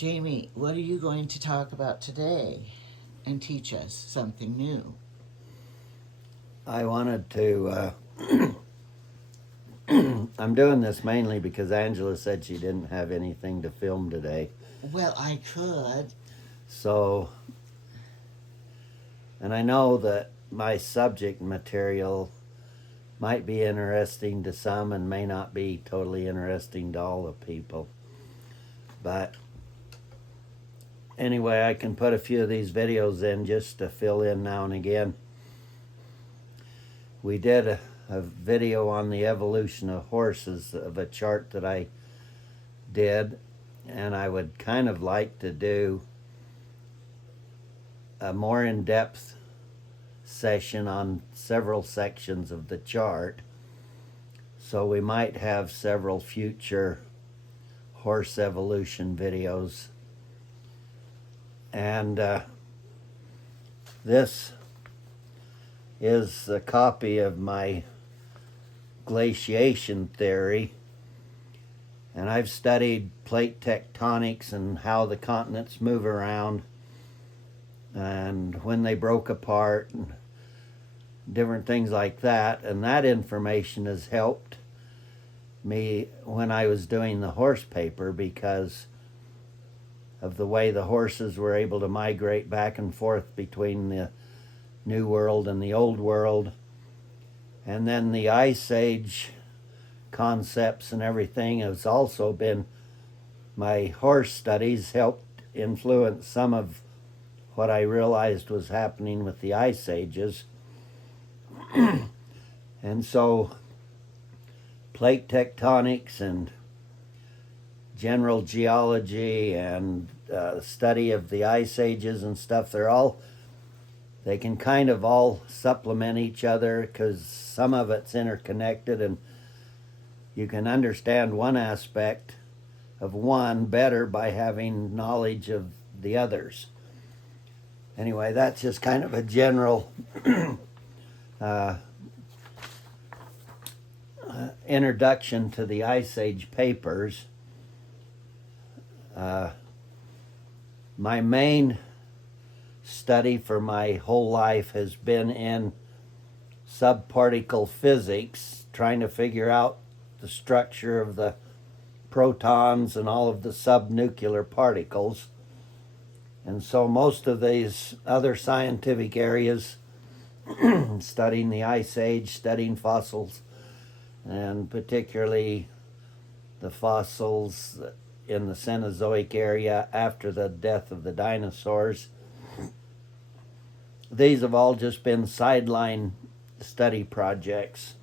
Jamie, what are you going to talk about today and teach us something new? I wanted to. I'm doing this mainly because Angela said she didn't have anything to film today. Well, I could. So, and I know that my subject material might be interesting to some and may not be totally interesting to all the people. But anyway, I can put a few of these videos in just to fill in now and again. We did a video on the evolution of horses of a chart that I did, and I would kind of like to do a more in-depth session on several sections of the chart. So we might have several future horse evolution videos. And this is a copy of my glaciation theory. And I've studied plate tectonics and how the continents move around and when they broke apart and different things like that. And that information has helped me when I was doing the horse paper because of the way the horses were able to migrate back and forth between the New World and the Old World. And then the Ice Age concepts and everything has also been, my horse studies helped influence some of what I realized was happening with the Ice Ages. And so plate tectonics and general geology and study of the Ice Ages and stuff, they can kind of all supplement each other because some of it's interconnected and you can understand one aspect of one better by having knowledge of the others. Anyway, that's just kind of a general introduction to the Ice Age papers. My main study for my whole life has been in subparticle physics, trying to figure out the structure of the protons and all of the subnuclear particles. And so most of these other scientific areas, studying the Ice Age, studying fossils, and particularly the fossils in the Cenozoic area after the death of the dinosaurs, these have all just been sideline study projects.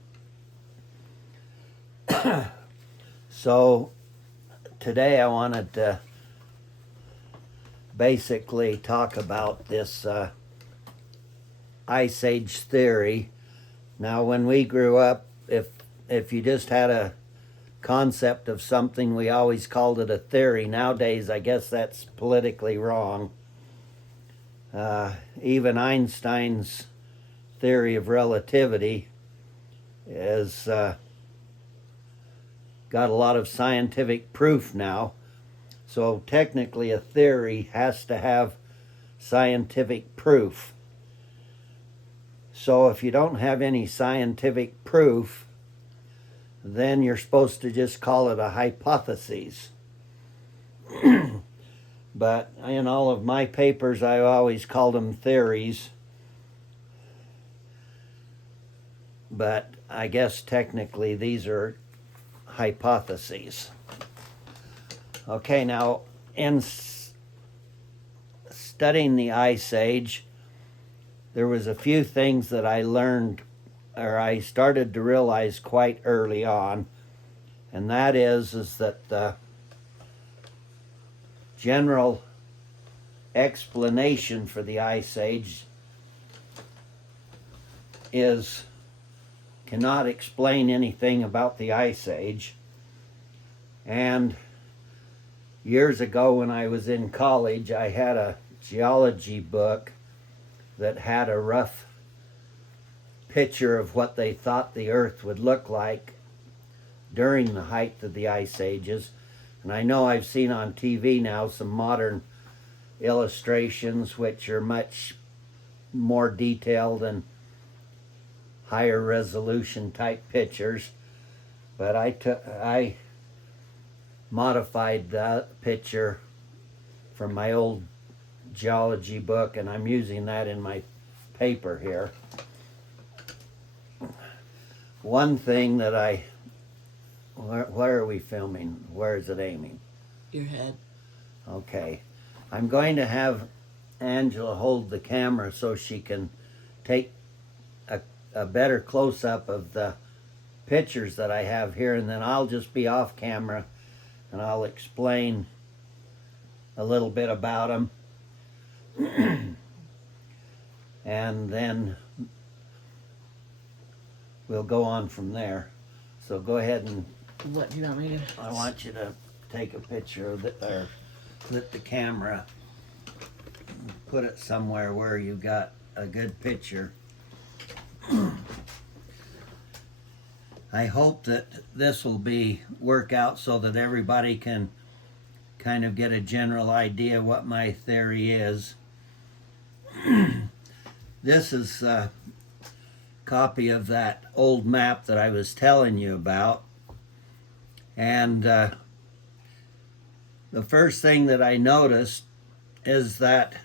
So today I wanted to basically talk about this Ice Age theory. Now, when we grew up, if you just had a concept of something, we always called it a theory. Nowadays, I guess that's politically wrong. Even Einstein's theory of relativity has got a lot of scientific proof now. So technically a theory has to have scientific proof. So if you don't have any scientific proof, then you're supposed to just call it a hypothesis. But in all of my papers, I always called them theories. But I guess technically these are hypotheses. Okay, now in studying the Ice Age, there was a few things that I learned, or I started to realize quite early on, and that is that the general explanation for the Ice Age cannot explain anything about the Ice Age. And years ago when I was in college, I had a geology book that had a rough picture of what they thought the Earth would look like during the height of the Ice Ages. And I know I've seen on TV now some modern illustrations which are much more detailed and higher resolution type pictures, but I modified that picture from my old geology book, and I'm using that in my paper here. One thing that where are we filming? Where is it aiming? Your head. Okay. I'm going to have Angela hold the camera so she can take a better close-up of the pictures that I have here, and then I'll just be off camera and I'll explain a little bit about them. And then we'll go on from there. So go ahead and What do you want me to? I want you to take a picture of it, or lit the camera, put it somewhere where you got a good picture. I hope that this will work out so that everybody can kind of get a general idea what my theory is. This is a copy of that old map that I was telling you about. And the first thing that I noticed is that,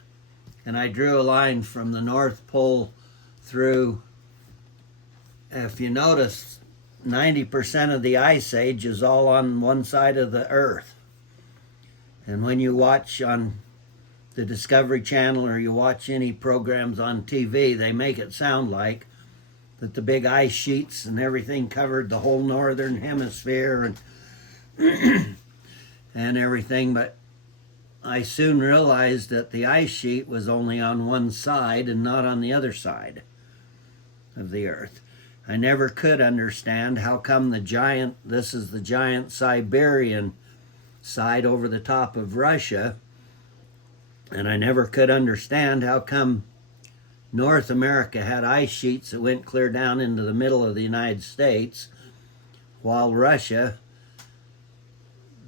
and I drew a line from the North Pole through, if you notice, 90% of the Ice Age is all on one side of the Earth. And when you watch on the Discovery Channel or you watch any programs on TV, they make it sound like that the big ice sheets and everything covered the whole northern hemisphere and and everything, but I soon realized that the ice sheet was only on one side and not on the other side of the Earth. I never could understand how come this is the giant Siberian side over the top of Russia, and I never could understand how come North America had ice sheets that went clear down into the middle of the United States, while Russia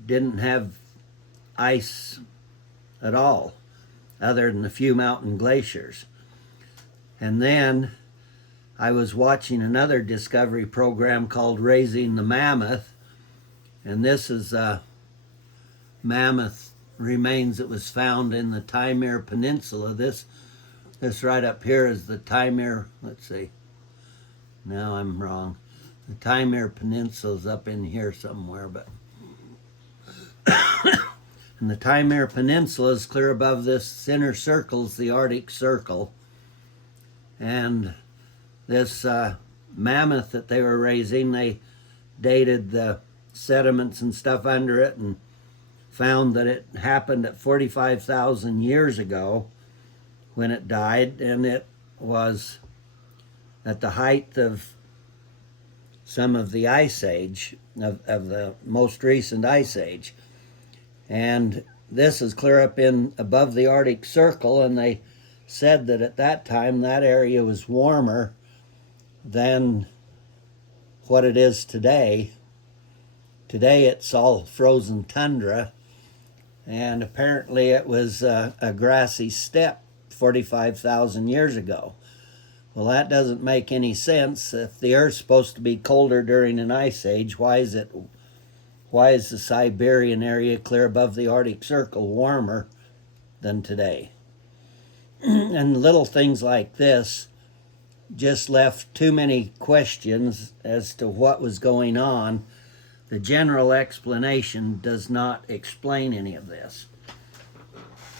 didn't have ice at all, other than a few mountain glaciers. And then I was watching another Discovery program called Raising the Mammoth, and this is a mammoth remains that was found in the Taimyr Peninsula. This right up here is the Taimyr, let's see, no, I'm wrong. The Taimyr Peninsula is up in here somewhere, but and the Taimyr Peninsula is clear above this inner circle, is the Arctic Circle. And this mammoth that they were raising, they dated the sediments and stuff under it and found that it happened at 45,000 years ago when it died, and it was at the height of some of the Ice Age, of the most recent Ice Age. And this is clear up in above the Arctic Circle, and they said that at that time that area was warmer than what it is today. Today it's all frozen tundra, and apparently it was a grassy steppe 45,000 years ago. Well, that doesn't make any sense. If the Earth's supposed to be colder during an ice age, why is the Siberian area clear above the Arctic Circle warmer than today? And little things like this just left too many questions as to what was going on. The general explanation does not explain any of this.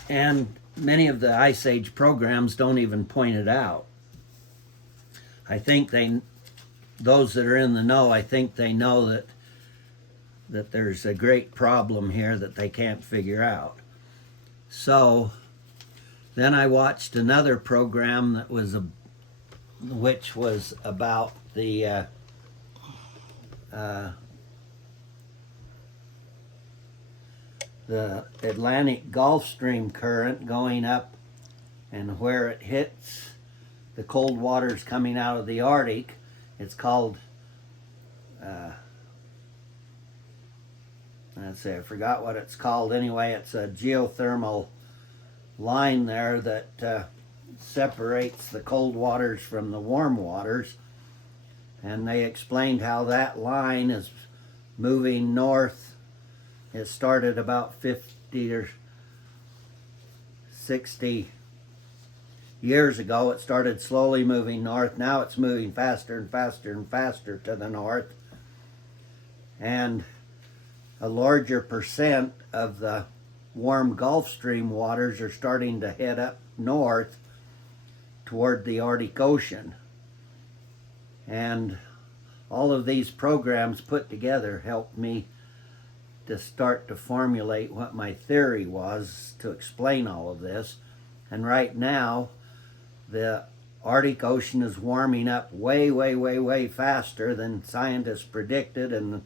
And many of the Ice Age programs don't even point it out. I think those that are in the know, I think they know that there's a great problem here that they can't figure out. So then I watched another program which was about the Atlantic Gulf Stream current going up, and where it hits the cold waters coming out of the Arctic. It's called let's see, I forgot what it's called. Anyway, it's a geothermal line there that separates the cold waters from the warm waters. And they explained how that line is moving north. It started about 50 or 60 years ago. It started slowly moving north. Now it's moving faster and faster and faster to the north. And a larger percent of the warm Gulf Stream waters are starting to head up north toward the Arctic Ocean. And all of these programs put together helped me to start to formulate what my theory was to explain all of this. And right now, the Arctic Ocean is warming up way, way, way, way faster than scientists predicted, and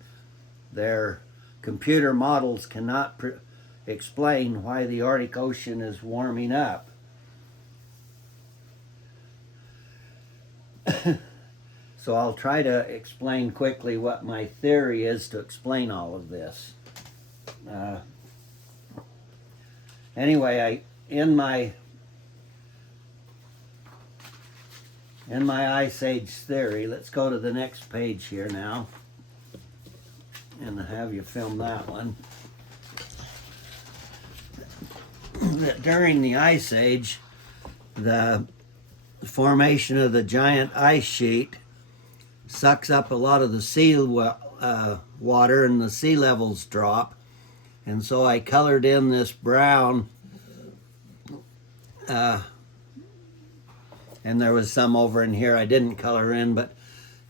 their computer models cannot explain why the Arctic Ocean is warming up. So I'll try to explain quickly what my theory is to explain all of this. Anyway, in my Ice Age theory, let's go to the next page here now and have you film that one. That during the Ice Age, the formation of the giant ice sheet sucks up a lot of the sea water, and the sea levels drop. And so I colored in this brown, and there was some over in here I didn't color in, but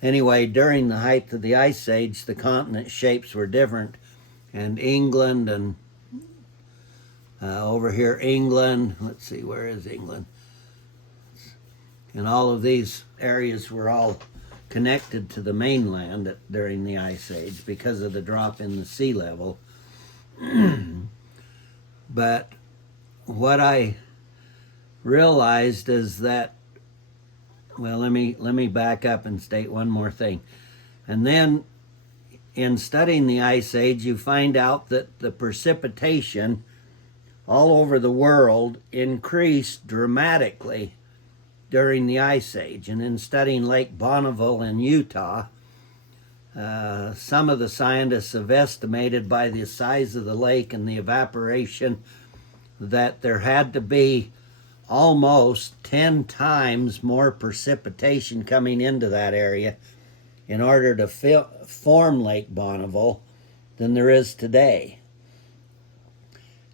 anyway, during the height of the Ice Age, the continent shapes were different. And England, and over here England, let's see, where is England? And all of these areas were all connected to the mainland during the Ice Age because of the drop in the sea level. But what I realized is that, well, let me back up and state one more thing. And then in studying the Ice Age, you find out that the precipitation all over the world increased dramatically during the Ice Age. And in studying Lake Bonneville in Utah, some of the scientists have estimated by the size of the lake and the evaporation that there had to be almost 10 times more precipitation coming into that area in order to form Lake Bonneville than there is today.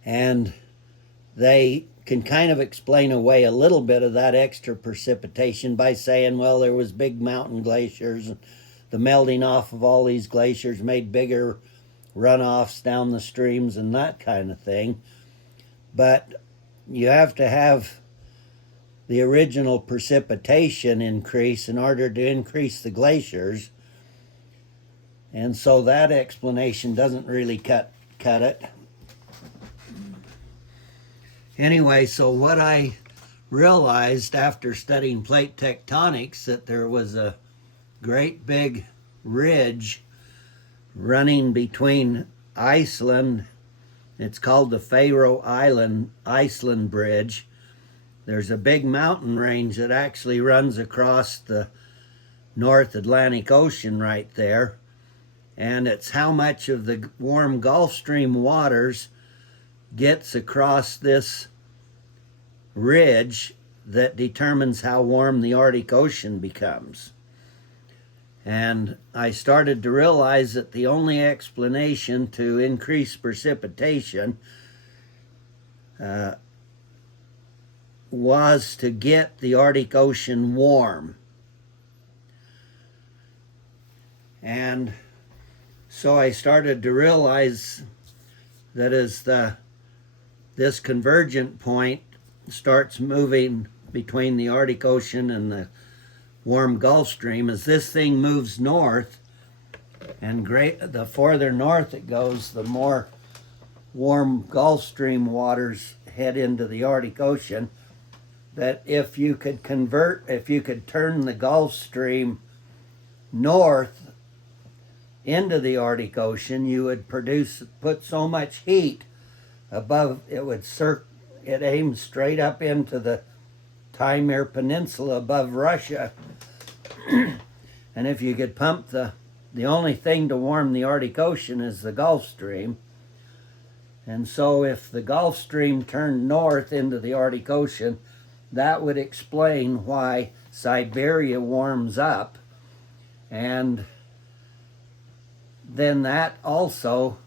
And they can kind of explain away a little bit of that extra precipitation by saying, well, there was big mountain glaciers, and the melting off of all these glaciers made bigger runoffs down the streams and that kind of thing. But you have to have the original precipitation increase in order to increase the glaciers. And so that explanation doesn't really cut it. Anyway, so what I realized after studying plate tectonics, that there was a great big ridge running between Iceland. It's called the Faroe Iceland Bridge. There's a big mountain range that actually runs across the North Atlantic Ocean right there. And it's how much of the warm Gulf Stream waters gets across this ridge that determines how warm the Arctic Ocean becomes. And I started to realize that the only explanation to increase precipitation was to get the Arctic Ocean warm. And so I started to realize that as this convergent point starts moving between the Arctic Ocean and the warm Gulf Stream, as this thing moves north, and the farther north it goes, the more warm Gulf Stream waters head into the Arctic Ocean, that if you could turn the Gulf Stream north into the Arctic Ocean, you would put so much heat above it aims straight up into the Taimyr Peninsula above Russia. And if you could pump the only thing to warm the Arctic Ocean is the Gulf Stream. And so if the Gulf Stream turned north into the Arctic Ocean, that would explain why Siberia warms up. And then that also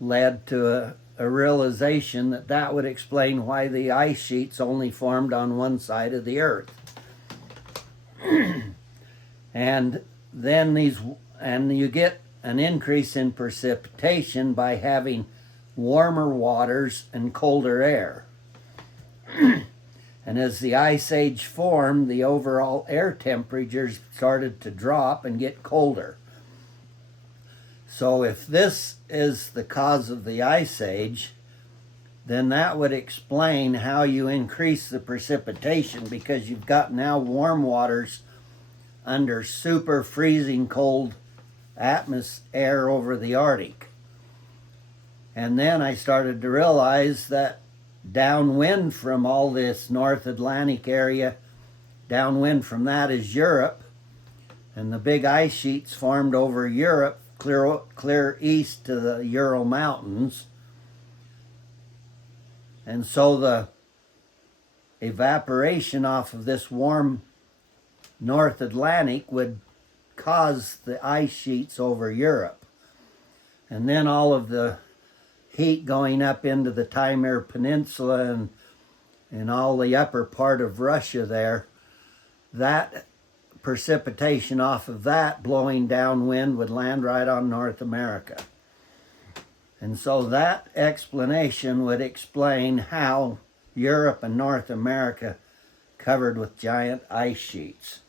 led to a realization that would explain why the ice sheets only formed on one side of the Earth. And then you get an increase in precipitation by having warmer waters and colder air. And as the Ice Age formed, the overall air temperatures started to drop and get colder. So if this is the cause of the Ice Age, then that would explain how you increase the precipitation, because you've got now warm waters under super freezing cold air over the Arctic. And then I started to realize that downwind from all this North Atlantic area, downwind from that is Europe, and the big ice sheets formed over Europe, clear east to the Ural Mountains. And so the evaporation off of this warm North Atlantic would cause the ice sheets over Europe. And then all of the heat going up into the Taimyr Peninsula and all the upper part of Russia there, that precipitation off of that blowing downwind would land right on North America. And so that explanation would explain how Europe and North America covered with giant ice sheets.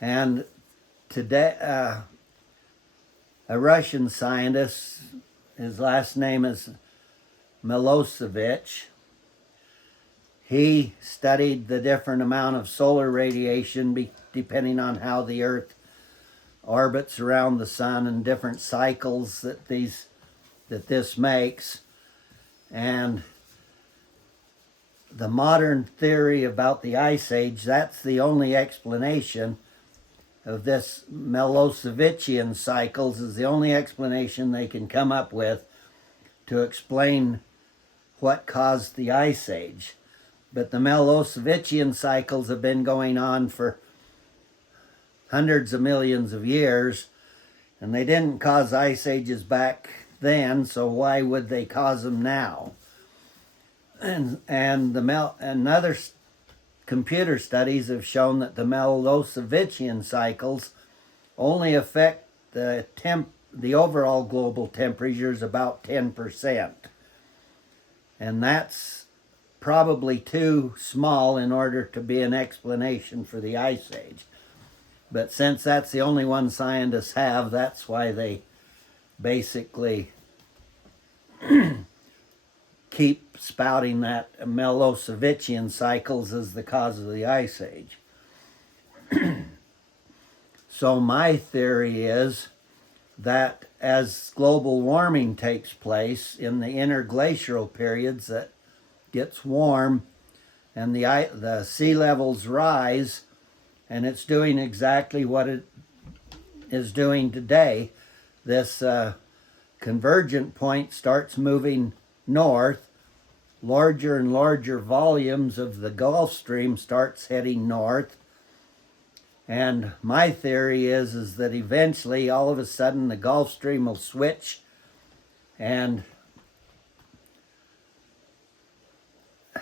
And today, a Russian scientist, his last name is Milankovitch, he studied the different amount of solar radiation depending on how the Earth orbits around the sun and different cycles that this makes. And the modern theory about the Ice Age, that's the only explanation of this Milankovitchian cycles, is the only explanation they can come up with to explain what caused the Ice Age. But the Milankovitchian cycles have been going on for hundreds of millions of years, and they didn't cause ice ages back then, so why would they cause them now? And other computer studies have shown that the Milankovitchian cycles only affect the overall global temperatures about 10%. And that's probably too small in order to be an explanation for the Ice Age. But since that's the only one scientists have, that's why they basically keep spouting that Milankovitchian cycles as the cause of the Ice Age. So my theory is that as global warming takes place in the interglacial periods, that gets warm and the sea levels rise, and it's doing exactly what it is doing today. This convergent point starts moving north. Larger and larger volumes of the Gulf Stream starts heading north. And my theory is that eventually, all of a sudden, the Gulf Stream will switch and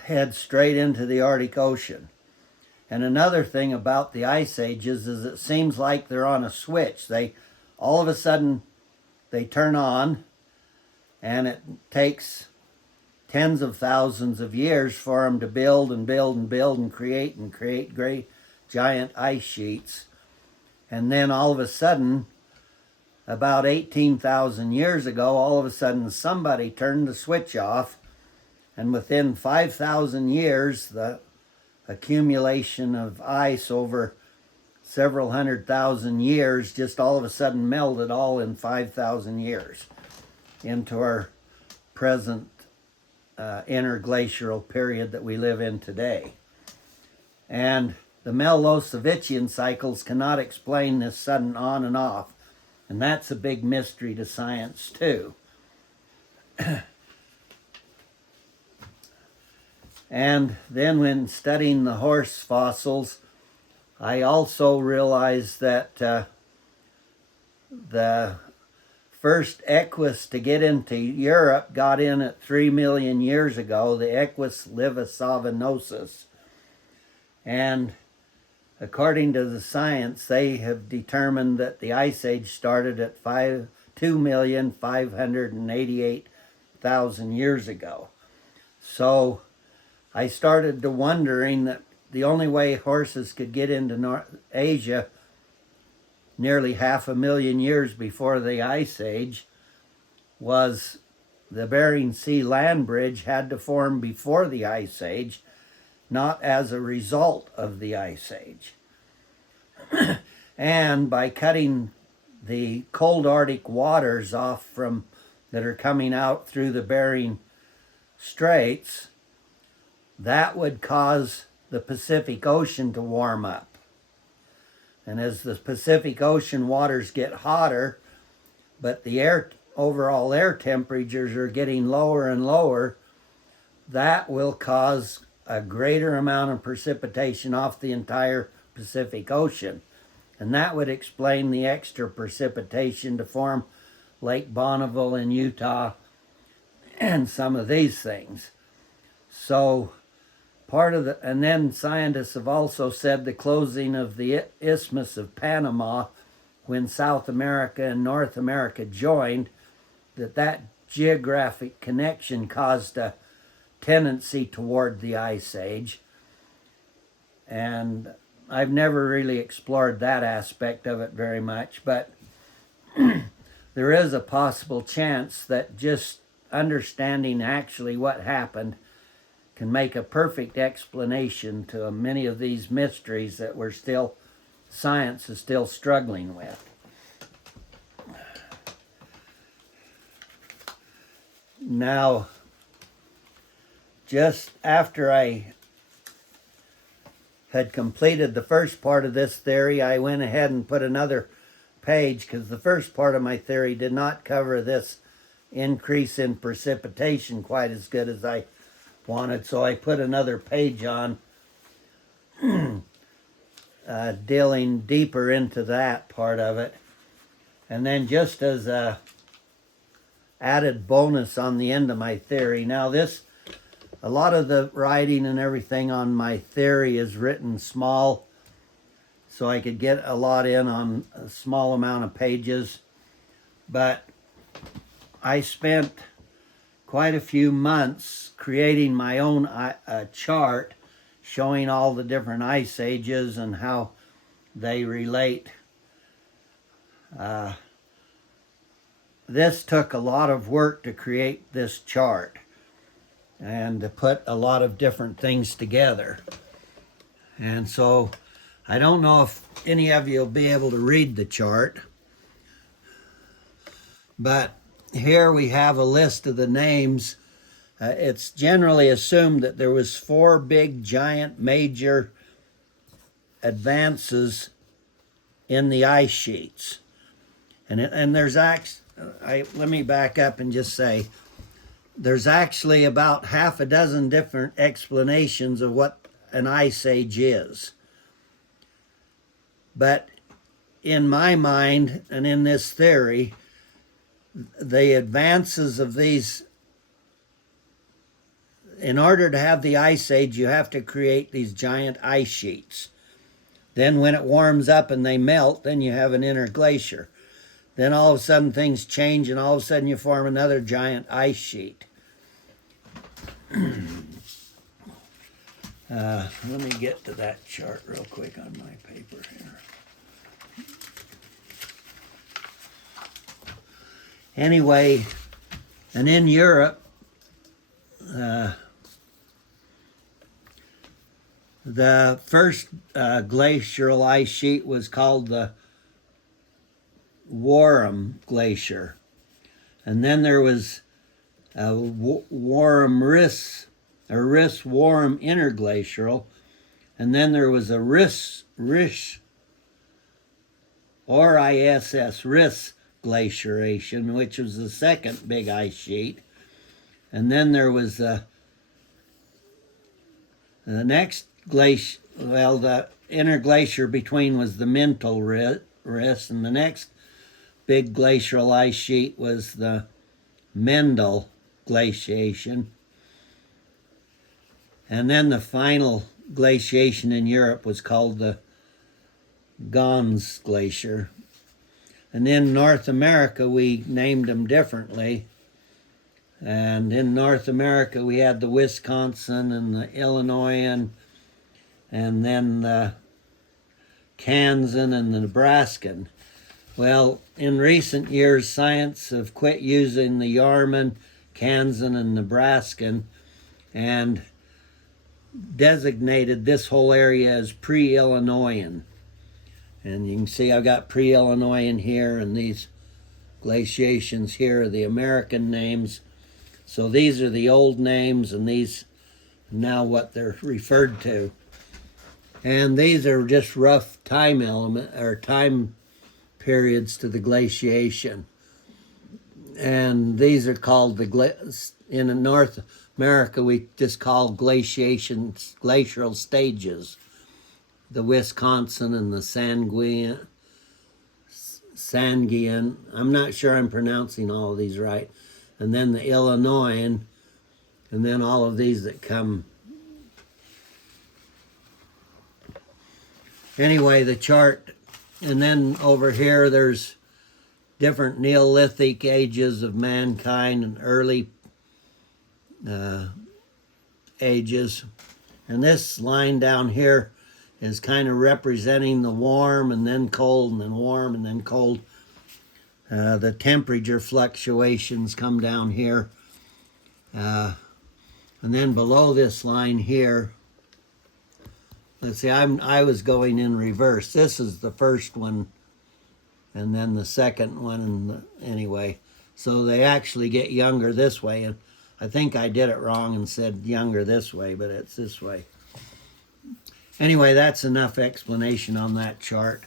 head straight into the Arctic Ocean. And another thing about the ice ages is it seems like they're on a switch. All of a sudden, they turn on, and it takes tens of thousands of years for them to build and build and build and create great giant ice sheets. And then all of a sudden, about 18,000 years ago, all of a sudden somebody turned the switch off, and within 5,000 years, the accumulation of ice over several 100,000 years just all of a sudden melted all in 5,000 years into our present interglacial period that we live in today. And the Milankovitchian cycles cannot explain this sudden on and off, and that's a big mystery to science too. And then when studying the horse fossils, I also realized that the first equus to get into Europe got in at 3 million years ago, the Equus livisavinosus. And according to the science, they have determined that the Ice Age started at 2,588,000 years ago. So I started to wondering that the only way horses could get into North Asia nearly 500,000 years before the Ice Age was the Bering Sea land bridge had to form before the Ice Age, not as a result of the Ice Age. And by cutting the cold Arctic waters off from that are coming out through the Bering Straits, that would cause the Pacific Ocean to warm up. And as the Pacific Ocean waters get hotter, but the overall air temperatures are getting lower and lower, that will cause a greater amount of precipitation off the entire Pacific Ocean. And that would explain the extra precipitation to form Lake Bonneville in Utah and some of these things. So and then scientists have also said the closing of the Isthmus of Panama when South America and North America joined, that geographic connection caused a tendency toward the Ice Age. And I've never really explored that aspect of it very much, but there is a possible chance that just understanding actually what happened can make a perfect explanation to many of these mysteries that science is still struggling with. Now, just after I had completed the first part of this theory, I went ahead and put another page because the first part of my theory did not cover this increase in precipitation quite as good as I wanted, so I put another page on dealing deeper into that part of it. And then just as a added bonus on the end of my theory, now a lot of the writing and everything on my theory is written small, so I could get a lot in on a small amount of pages, but I spent quite a few months creating my own chart showing all the different ice ages and how they relate. This took a lot of work to create this chart and to put a lot of different things together. And so I don't know if any of you will be able to read the chart, but here we have a list of the names. It's generally assumed that there was 4 big, giant, major advances in the ice sheets. And there's let me back up and just say, there's actually about half a dozen different explanations of what an ice age is. But in my mind and in this theory, the advances of these, in order to have the ice age, you have to create these giant ice sheets. Then when it warms up and they melt, then you have an interglacier. Then all of a sudden things change and all of a sudden you form another giant ice sheet. Let me get to that chart real quick on my paper here. Anyway, and in Europe, The first glacial ice sheet was called the Warm Glacier. And then there was a Warm Riss, a Riss-Warm Interglacial. And then there was a Riss glaciation, which was the second big ice sheet. And then there was the next glacier, well, the interglacier between was the Mental Riss, and the next big glacial ice sheet was the Mendel Glaciation. And then the final glaciation in Europe was called the Gons Glacier. And in North America, we named them differently. And in North America, we had the Wisconsin and the Illinoisan, and then the Kansan and the Nebraskan. Well, in recent years, science have quit using the Yarman, Kansan, and Nebraskan, and designated this whole area as pre-Illinoisan. And you can see I've got pre-Illinoisan here, and these glaciations here are the American names. So these are the old names, and these now what they're referred to. And these are just rough time periods to the glaciation. And these are called in North America, we just call glaciations glacial stages. The Wisconsin and the Sanguian. I'm not sure I'm pronouncing all of these right. And then the Illinoisan, and then all of these that come. Anyway, the chart, and then over here there's different Neolithic ages of mankind and early ages. And this line down here is kind of representing the warm and then cold and then warm and then cold. The temperature fluctuations come down here. And then below this line here, let's see, I was going in reverse. This is the first one, and then the second one, and anyway. So they actually get younger this way, and I think I did it wrong and said younger this way, but it's this way. Anyway, that's enough explanation on that chart.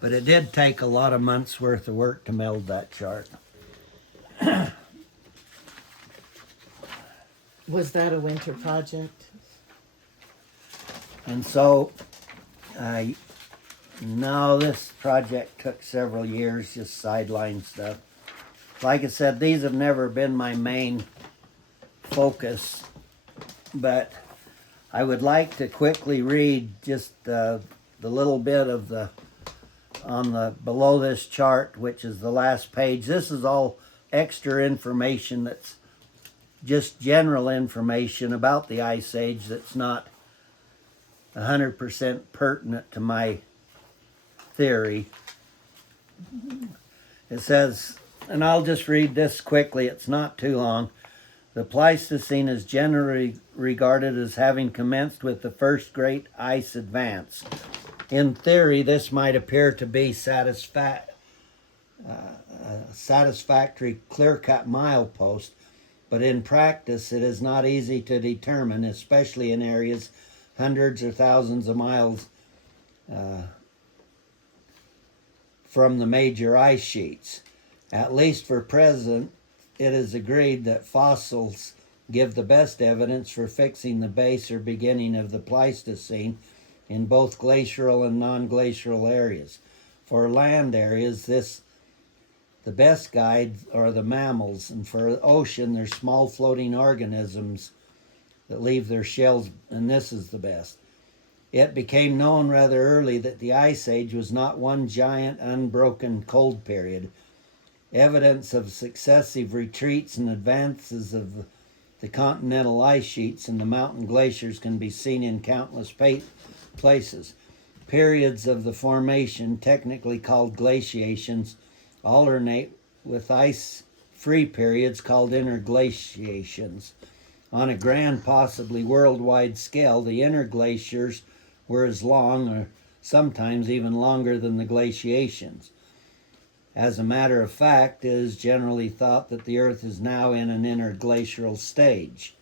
But it did take a lot of months worth of work to meld that chart. Was that a winter project? And so, no, this project took several years, just sideline stuff. Like I said, these have never been my main focus, but I would like to quickly read just the little bit of the below this chart, which is the last page. This is all extra information that's just general information about the Ice Age that's not 100% pertinent to my theory. It says, and I'll just read this quickly, it's not too long. The Pleistocene is generally regarded as having commenced with the first great ice advance. In theory, this might appear to be satisfactory clear-cut milepost, but in practice it is not easy to determine, especially in areas hundreds or thousands of miles from the major ice sheets. At least for present, it is agreed that fossils give the best evidence for fixing the base or beginning of the Pleistocene in both glacial and non-glacial areas. For land areas, the best guides are the mammals, and for the ocean, they're small floating organisms that leave their shells, and this is the best. It became known rather early that the Ice Age was not one giant unbroken cold period. Evidence of successive retreats and advances of the continental ice sheets and the mountain glaciers can be seen in countless places. Periods of the formation, technically called glaciations, alternate with ice-free periods called interglaciations. On a grand, possibly worldwide scale, the interglaciers were as long or sometimes even longer than the glaciations. As a matter of fact, it is generally thought that the Earth is now in an interglacial stage.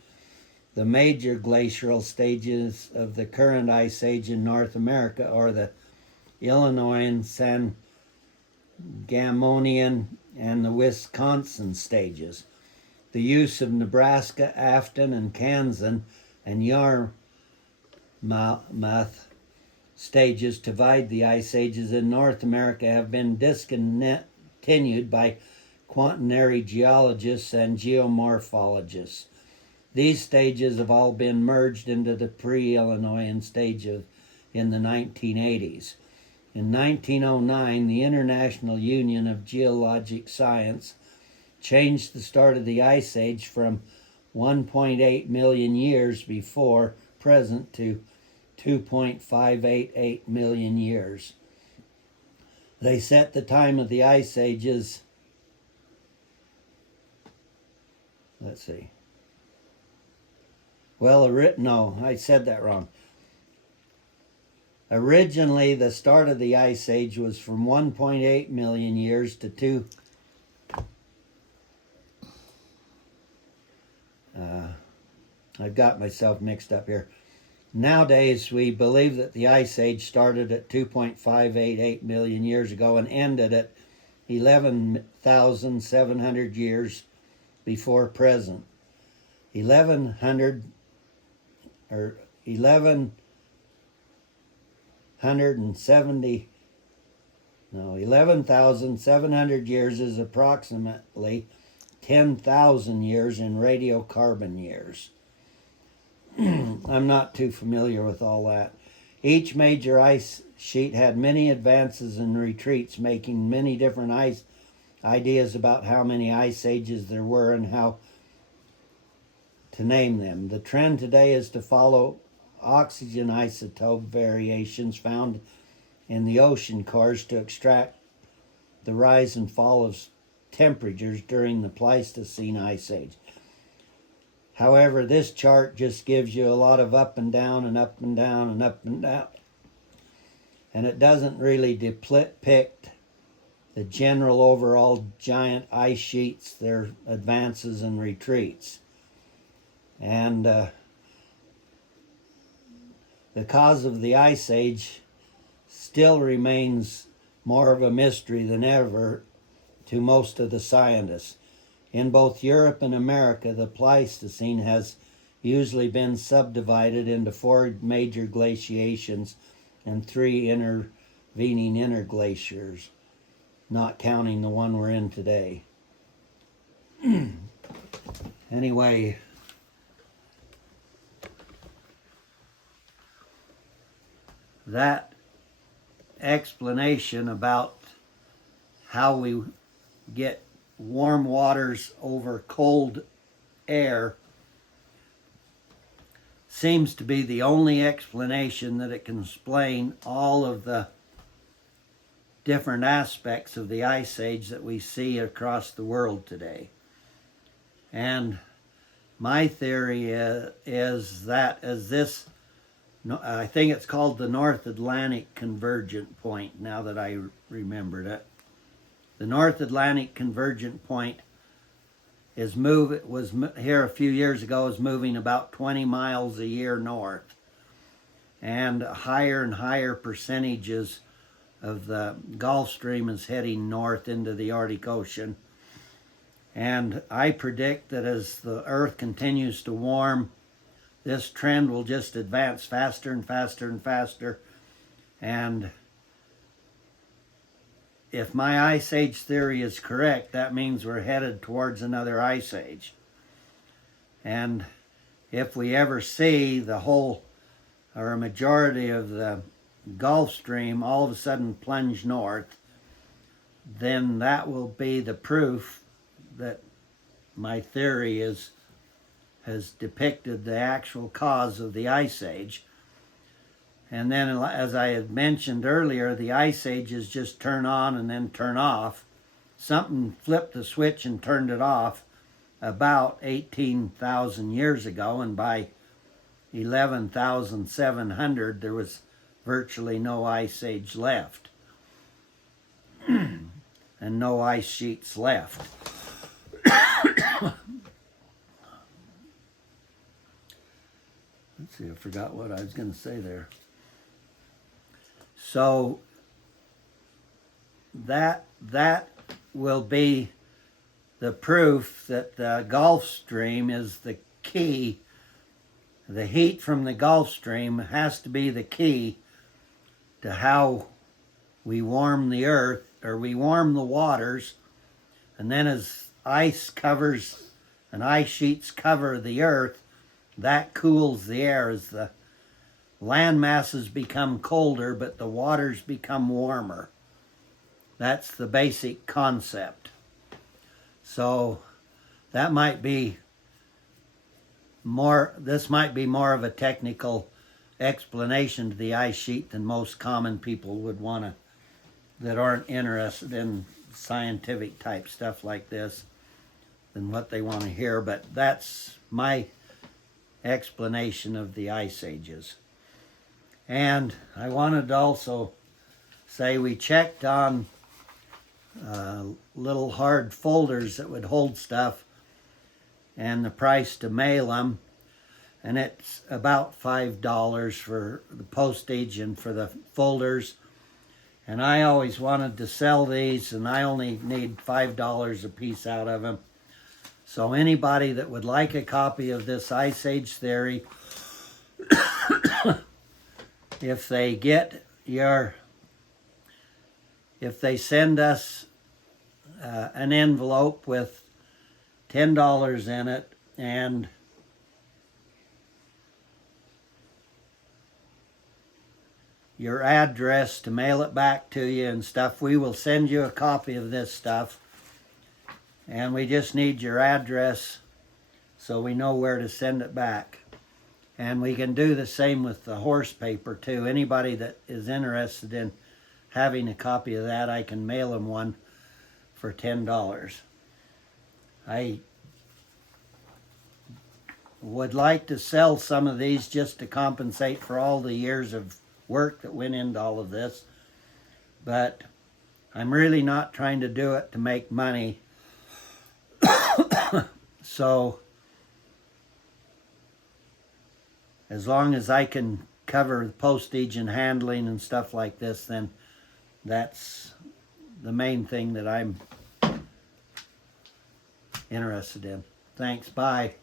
The major glacial stages of the current ice age in North America are the Illinoisan, Sangamonian, and the Wisconsin stages. The use of Nebraska, Afton, and Kansan, and Yarmouth stages to divide the ice ages in North America have been discontinued by quaternary geologists and geomorphologists. These stages have all been merged into the pre-Illinoisan stage in the 1980s. In 1909, the International Union of Geologic Science changed the start of the Ice Age from 1.8 million years before present to 2.588 million years. They set the time of the Ice Ages, I said that wrong. Originally, the start of the Ice Age was from 1.8 million years to 2. I've got myself mixed up here. Nowadays, we believe that the Ice Age started at 2.588 million years ago and ended at 11,700 years before present. 11,700 years is approximately 10,000 years in radiocarbon years. I'm not too familiar with all that. Each major ice sheet had many advances and retreats, making many different ideas about how many ice ages there were and how to name them. The trend today is to follow oxygen isotope variations found in the ocean cores to extract the rise and fall of temperatures during the Pleistocene Ice Age. However, this chart just gives you a lot of up and down and up and down and up and down. And it doesn't really depict the general overall giant ice sheets, their advances and retreats. And the cause of the Ice Age still remains more of a mystery than ever to most of the scientists. In both Europe and America, the Pleistocene has usually been subdivided into 4 major glaciations and 3 intervening interglaciers, not counting the one we're in today. Anyway, that explanation about how we get warm waters over cold air seems to be the only explanation that it can explain all of the different aspects of the Ice Age that we see across the world today. And my theory is that as this, I think it's called the North Atlantic Convergent Point, now that I remembered it. The North Atlantic Convergent Point was here a few years ago, is moving about 20 miles a year north. And higher and higher percentages of the Gulf Stream is heading north into the Arctic Ocean. And I predict that as the Earth continues to warm, this trend will just advance faster and faster and faster. And if my Ice Age theory is correct, that means we're headed towards another Ice Age. And if we ever see the whole or a majority of the Gulf Stream all of a sudden plunge north, then that will be the proof that my theory has depicted the actual cause of the Ice Age. And then, as I had mentioned earlier, the Ice Ages just turn on and then turn off. Something flipped the switch and turned it off about 18,000 years ago, and by 11,700 there was virtually no ice age left and no ice sheets left. Let's see, I forgot what I was going to say there. So that will be the proof that the Gulf Stream is the key. The heat from the Gulf Stream has to be the key to how we warm the earth, or we warm the waters, and then as ice covers and ice sheets cover the earth, that cools the air as the land masses become colder, but the waters become warmer. That's the basic concept. So that might be more, this might be more of a technical explanation to the ice sheet than most common people would want to, that aren't interested in scientific type stuff like this, than what they want to hear. But that's my explanation of the ice ages. And I wanted to also say we checked on little hard folders that would hold stuff and the price to mail them, and it's about $5 for the postage and for the folders. And I always wanted to sell these, and I only need $5 a piece out of them. So anybody that would like a copy of this Ice Age Theory, if they send us an envelope with $10 in it and your address to mail it back to you and stuff, we will send you a copy of this stuff. And we just need your address so we know where to send it back. And we can do the same with the horse paper too. Anybody that is interested in having a copy of that, I can mail them one for $10. I would like to sell some of these just to compensate for all the years of work that went into all of this. But I'm really not trying to do it to make money. So as long as I can cover the postage and handling and stuff like this, then that's the main thing that I'm interested in. Thanks, bye.